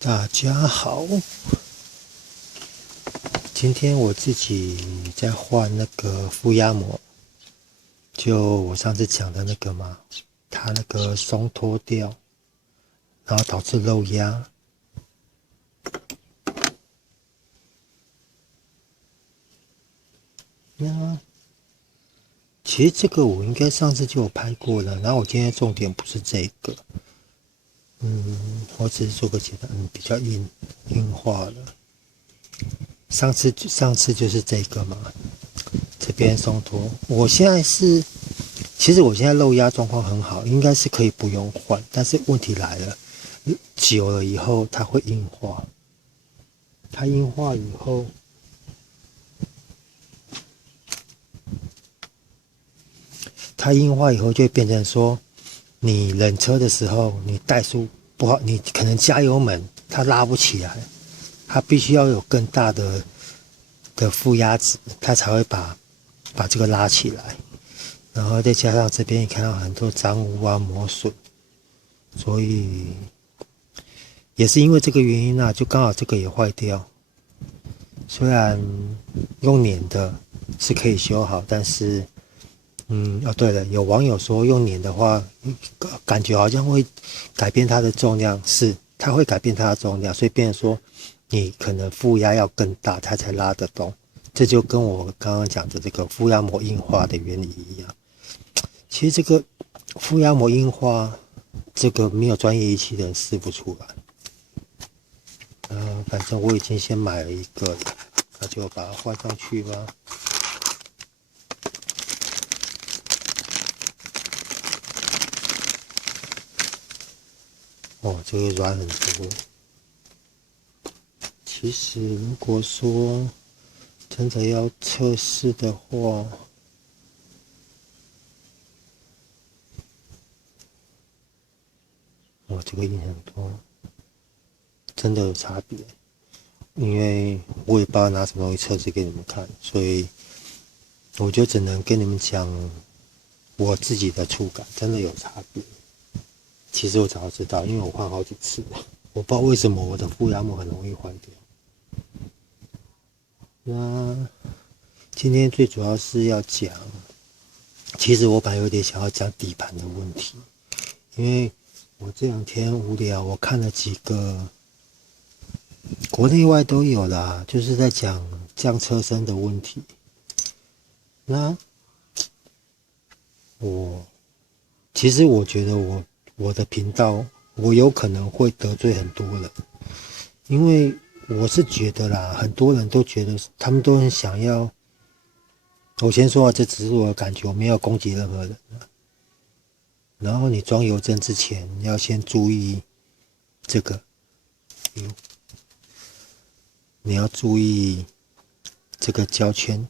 大家好，今天我自己在换那个负压膜，就我上次讲的那个嘛，它那个松脱掉，然后导致漏压。那其实这个我应该上次就有拍过了，然后我今天重点不是这个，我只是做个简单，比较硬化了。上次就是这个嘛，这边松脱。其实我现在漏压状况很好，应该是可以不用换，但是问题来了，久了以后它会硬化，它硬化以后，就会变成说，你冷车的时候，你怠速不好，你可能加油门它拉不起来，它必须要有更大的负压值，它才会把这个拉起来。然后再加上这边也看到很多脏污啊、磨损，所以也是因为这个原因啊，就刚好这个也坏掉。虽然用碾的是可以修好，但是对了，有网友说用碾的话，感觉好像会改变它的重量，是它会改变它的重量，所以变成说你可能负压要更大，它才拉得动。这就跟我刚刚讲的这个负压膜硬化的原理一样。其实这个负压膜硬化，这个没有专业仪器的人试不出来。反正我已经先买了一个了，那就把它换上去吧。哦，这个软很多。其实如果说真的要测试的话，这个硬很多，真的有差别。因为我也不知道拿什么东西测试给你们看，所以我就只能跟你们讲我自己的触感，真的有差别。其实我早就知道，因为我换好几次了，我不知道为什么我的负压膜很容易坏掉。那今天最主要是要讲，其实我本来有点想要讲底盘的问题，因为我这两天无聊，我看了几个国内外都有啦，就是在讲降车身的问题。那其实我觉得我的频道，我有可能会得罪很多人，因为我是觉得啦，很多人都觉得他们都很想要。我先说啊，这只是我的感觉，我没有攻击任何人。然后你装油针之前，要先注意这个，你要注意这个胶圈，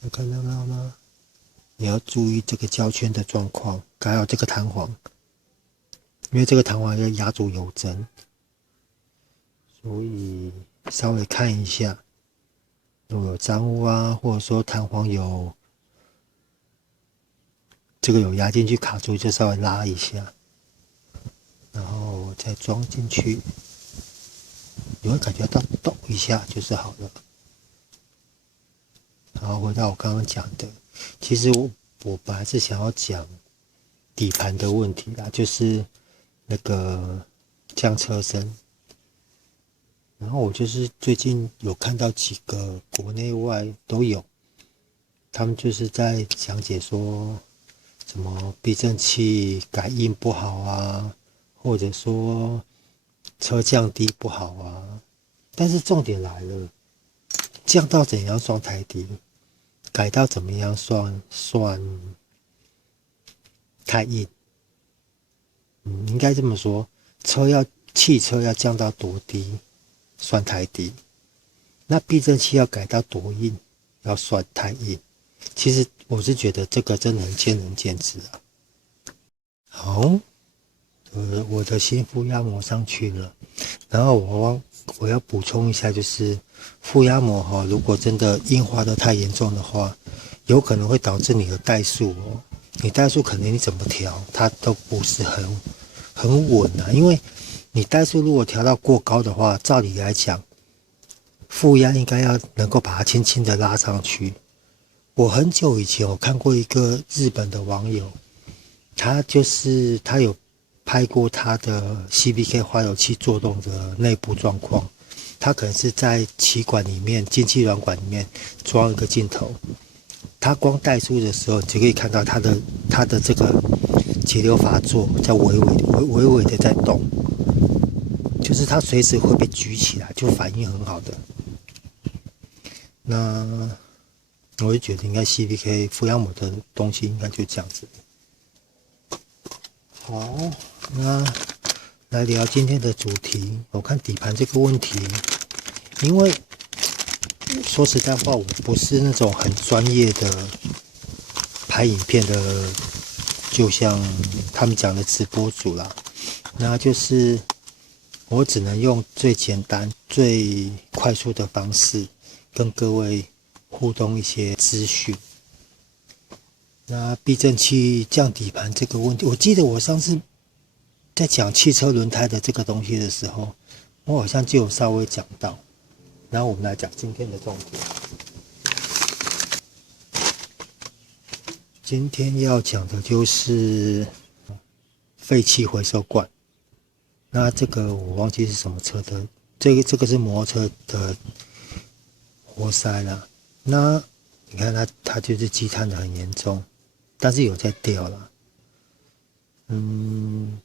有看到吗？你要注意这个胶圈的状况，还有这个弹簧，因为这个弹簧要压住油针，所以稍微看一下，如果有脏污啊，或者说弹簧有压进去卡住，就稍微拉一下，然后再装进去，你会感觉到抖一下就是好了。然后回到我刚刚讲的，其实我本来是想要讲底盘的问题啦，就是那个降车身。然后我就是最近有看到几个国内外都有，他们就是在讲解说什么避震器感应不好啊，或者说车降低不好啊。但是重点来了，降到怎样算太低？改到怎么样算太硬？应该这么说，汽车要降到多低算太低？那避震器要改到多硬要算太硬？其实我是觉得这个真的很见仁见智啊。好，我的新负压膜上去了，然后我要补充一下，就是负压膜如果真的硬化的太严重的话，有可能会导致你的怠速你怠速可能你怎么调它都不是很稳啊，因为你怠速如果调到过高的话，照理来讲，负压应该要能够把它轻轻的拉上去。我很久以前我看过一个日本的网友，他有拍过他的 CVK 花油器作动的内部状况。他可能是在气管里面、进气软管里面装一个镜头，他光怠速的时候，你就可以看到他的这个节流阀座在微微的在动，就是它随时会被举起来，就反应很好的。那我就觉得应该 CVK 负压膜的东西应该就这样子。好，那来聊今天的主题。我看底盘这个问题，因为说实在话，我不是那种很专业的拍影片的，就像他们讲的直播主啦，那就是我只能用最简单、最快速的方式跟各位互动一些资讯。那避震器降底盘这个问题，我记得我上次在讲汽车轮胎的这个东西的时候，我好像就有稍微讲到。然后我们来讲今天的重点。今天要讲的就是废气回收罐。那这个我忘记是什么车的，这个是摩托车的活塞啦。那你看它就是积碳的很严重，但是有在掉啦。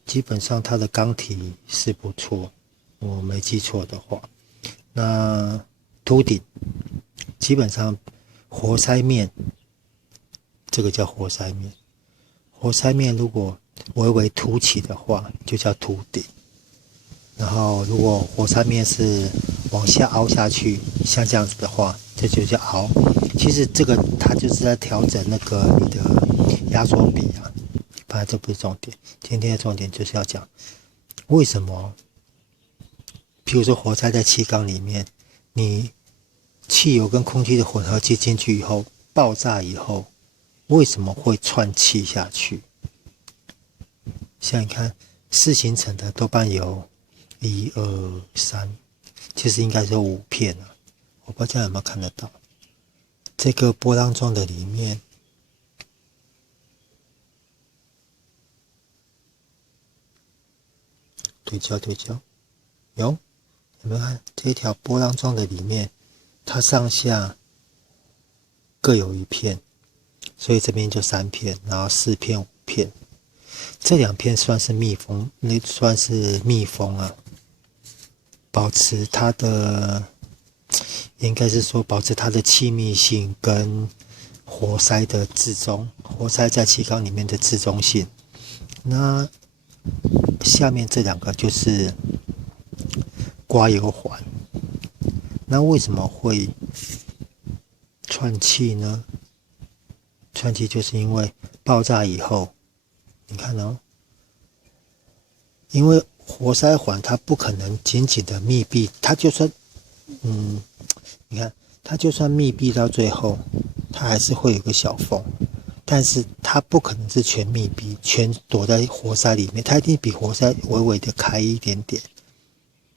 基本上它的钢体是不错，我没记错的话。那凸顶基本上活塞面，这个叫活塞面。活塞面如果微微凸起的话，就叫凸顶。然后如果活塞面是往下凹下去，像这样子的话，这就叫凹。其实这个它就是在调整那个你的压缩比啊，反正这不是重点。今天的重点就是要讲为什么，譬如说活塞在气缸里面，你汽油跟空气的混合气进去以后，爆炸以后，为什么会窜气下去？像你看4行程的多半有1、2、3，其实应该是有5片啊，我不知道有没有看得到。这个波浪状的里面，对焦，有没有看这一条波浪状的里面，它上下各有1片，所以这边就3片，然后4片、5片，这2片算是密封，那算是密封啊，保持它的，应该是说保持它的气密性跟活塞的置中，活塞在气缸里面的置中性。那下面这2个就是刮油环。那为什么会窜气呢？窜气就是因为爆炸以后，你看哦，因为活塞环它不可能紧紧的密闭，它就算你看它就算密闭到最后，它还是会有个小缝，但是它不可能是全密闭，全躲在活塞里面，它一定比活塞微微的开一点点，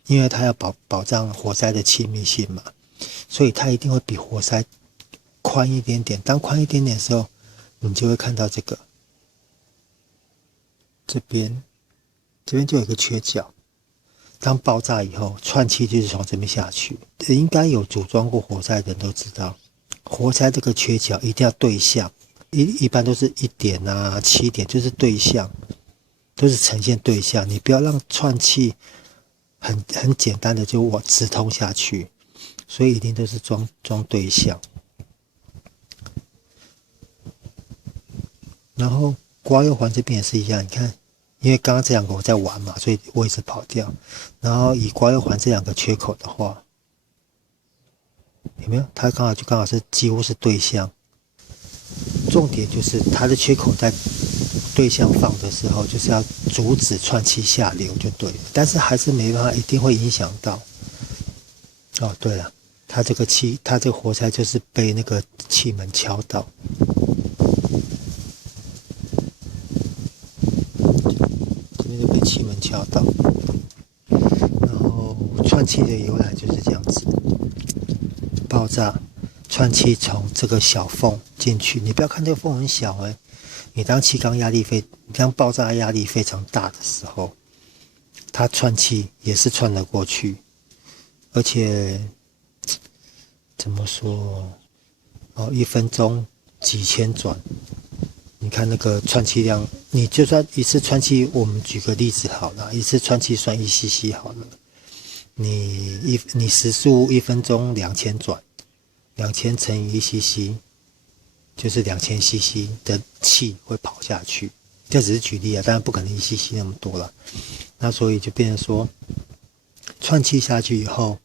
因为它要保障活塞的气密性嘛，所以它一定会比活塞宽一点点。当宽一点点的时候，你就会看到这个这边就有一个缺角。当爆炸以后，窜气就是从这边下去。应该有组装过活塞的人都知道，活塞这个缺角一定要对向，一般都是1点啊、7点，就是对向，都是呈现对向。你不要让窜气很简单的就往直通下去，所以一定都是装对向。然后刮油环这边也是一样，你看。因为刚刚这2个我在玩嘛，所以我一直跑掉。然后以刮油环这2个缺口的话，有没有？它刚好是几乎是对向。重点就是它的缺口在对向放的时候，就是要阻止窜气下流就对了。但是还是没办法，一定会影响到。哦，对了，它这个活塞就是被那个气门敲到。气门敲到，串气的由来就是这样子，爆炸，串气从这个小缝进去，你不要看这个缝很小你当爆炸压力非常大的时候，它串气也是串得过去，而且怎么说1分钟几千转，你看那个串气量，你就算一次串气，我们举个例子好了，一次串气算1cc 好了，你时速1分钟2000转，2000乘以1cc。就是2000cc 的气会跑下去，这只是举例当然不可能1cc 那么多了。那所以就变成说，串气下去以后，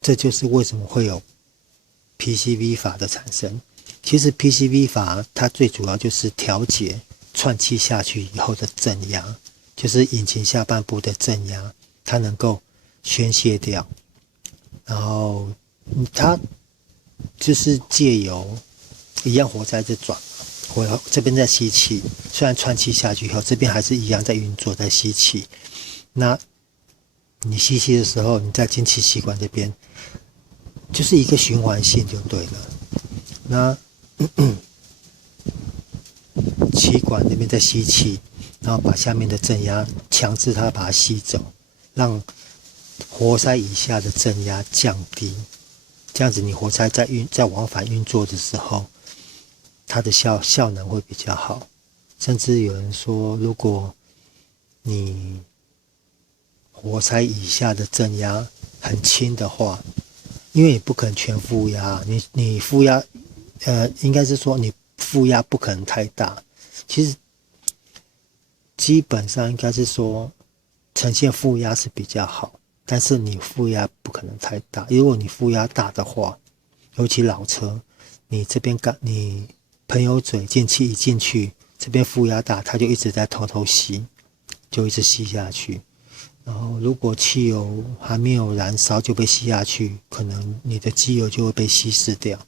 这就是为什么会有 PCV 法的产生。其实 PCV 法它最主要就是调节串气下去以后的正压，就是引擎下半部的正压，它能够宣泄掉，然后它就是借由一样活塞在转，我这边在吸气，虽然串气下去以后，这边还是一样在运作，在吸气。那你吸气的时候，你在进气气管这边，就是一个循环性就对了。那气管那边在吸气，然后把下面的正压强制它把它吸走，让活塞以下的正压降低。这样子，你活塞在往返运作的时候，它的效能会比较好。甚至有人说，如果你活塞以下的正压很轻的话，因为你不可能全负压，你负压，应该是说你负压不可能太大。其实基本上应该是说呈现负压是比较好，但是你负压不可能太大。如果你负压大的话，尤其老车，你这边你喷油嘴进气一进去，这边负压大，它就一直在偷偷吸，就一直吸下去。然后如果汽油还没有燃烧就被吸下去，可能你的机油就会被稀释掉。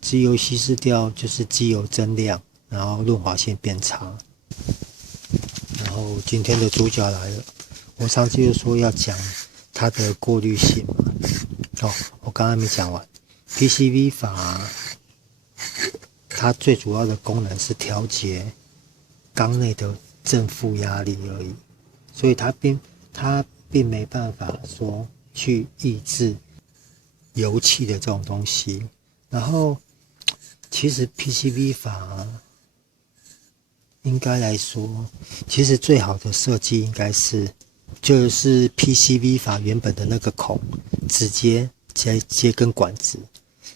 机油稀释掉就是机油增量，然后润滑性变差。然后今天的主角来了，我上次就说要讲它的过滤性嘛。我刚刚没讲完。PCV 法它最主要的功能是调节缸内的正负压力而已，所以它并没办法说去抑制油气的这种东西。然后其实 PCV 法应该来说，其实最好的设计应该是就是 PCV 法原本的那个孔直接接根管子，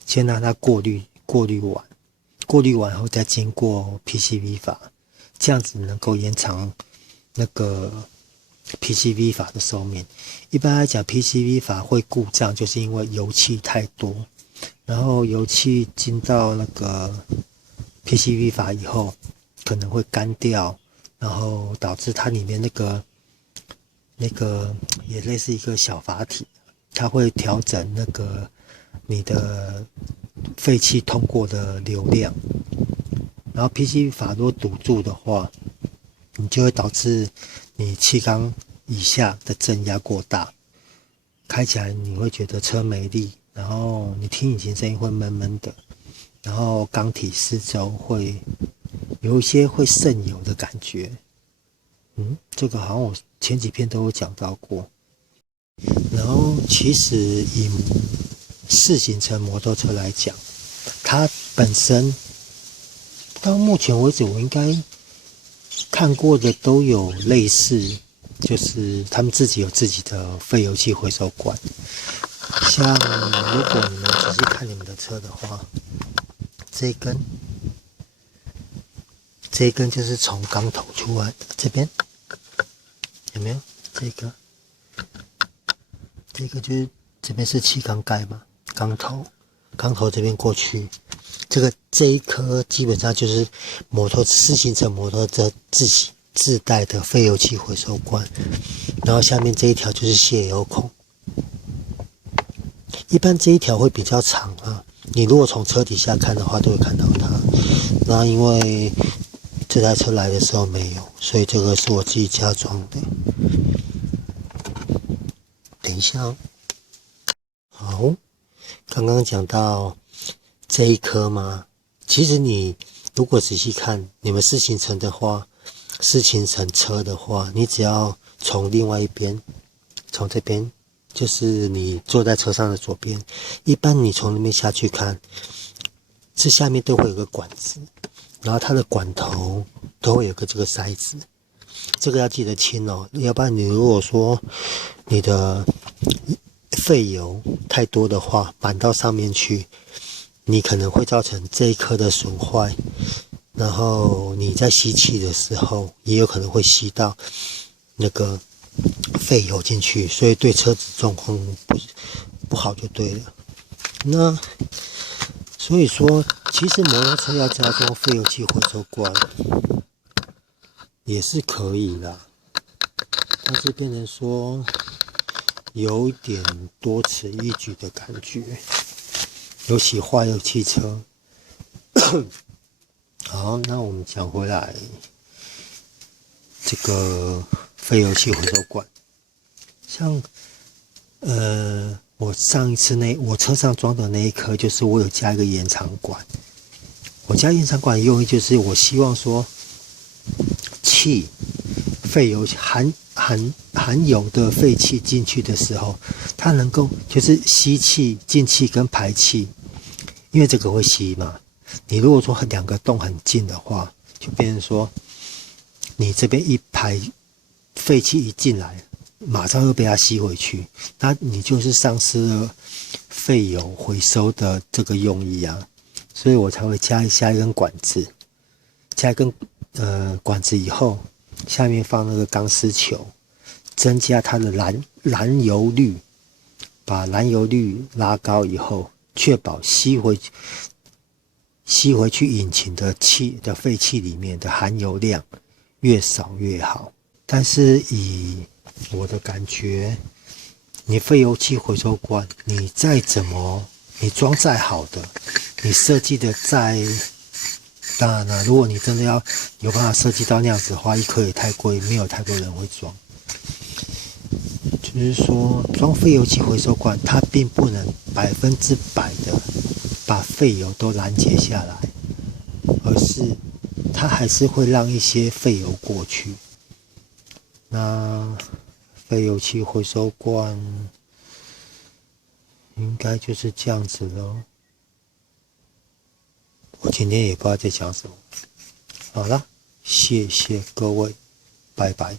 先让它过滤完后再经过 PCV 法，这样子能够延长那个 PCV 法的寿命。一般来讲 PCV 法会故障，就是因为油气太多，然后油气进到那个 PCV 法以后可能会干掉，然后导致它里面那个也类似一个小阀体，它会调整那个你的废气通过的流量。然后 PCV 法如果堵住的话，你就会导致你气缸以下的正压过大，开起来你会觉得车没力，然后你听引擎声音会闷闷的，然后缸体四周会有一些会渗油的感觉。这个好像我前几篇都有讲到过。然后其实以4行程摩托车来讲，它本身到目前为止我应该看过的都有类似，就是他们自己有自己的废油气回收管。像如果你们仔细看你们的车的话，这一根就是从缸头出来的，这边有没有？这个就是这边是气缸盖嘛，缸头这边过去，这一颗基本上就是4行程摩托车自己自带的废油气回收罐，然后下面这一条就是泄油孔。一般这一条会比较长啊，你如果从车底下看的话都会看到它。那因为这台车来的时候没有，所以这个是我自己加装的。一下哦。好，刚刚讲到这一颗嘛，其实你如果仔细看，你们4行程的话，4行程车的话，你只要从另外一边，从这边，就是你坐在车上的左边，一般你从那边下去看，这下面都会有个管子，然后它的管头都会有个这个塞子，这个要记得清哦，要不然你如果说你的废油太多的话，满到上面去，你可能会造成这一颗的损坏，然后你在吸气的时候也有可能会吸到那个废油进去，所以对车子状况不好就对了。那所以说，其实摩托车要加装废油器回收罐也是可以啦，但是变成说有一点多此一举的感觉，尤其化油汽车。好，那我们讲回来，这个废油器回收罐，像我上一次我车上装的那一颗，就是我有加一个延长管。我加延长管的用意就是，我希望说，废油含油的废气进去的时候，它能够就是吸气、进气跟排气，因为这个会吸嘛。你如果说2个洞很近的话，就变成说，你这边一排废气一进来，马上又被它吸回去，那你就是丧失了废油回收的这个用意啊，所以我才会加一根管子，加一根管子以后，下面放那个钢丝球，增加它的燃油率，把燃油率拉高以后，确保吸回去引擎的废气里面的含油量越少越好。但是以我的感觉，你废油器回收罐，你装再好的，你设计的当然了，如果你真的要有办法设计到那样子的话，一颗也太贵，没有太多人会装。就是说，装废油器回收罐，它并不能100%的把废油都拦截下来，而是它还是会让一些废油过去。那废油器回收罐应该就是这样子咯。我今天也不知道在讲什么。好了，谢谢各位，拜拜。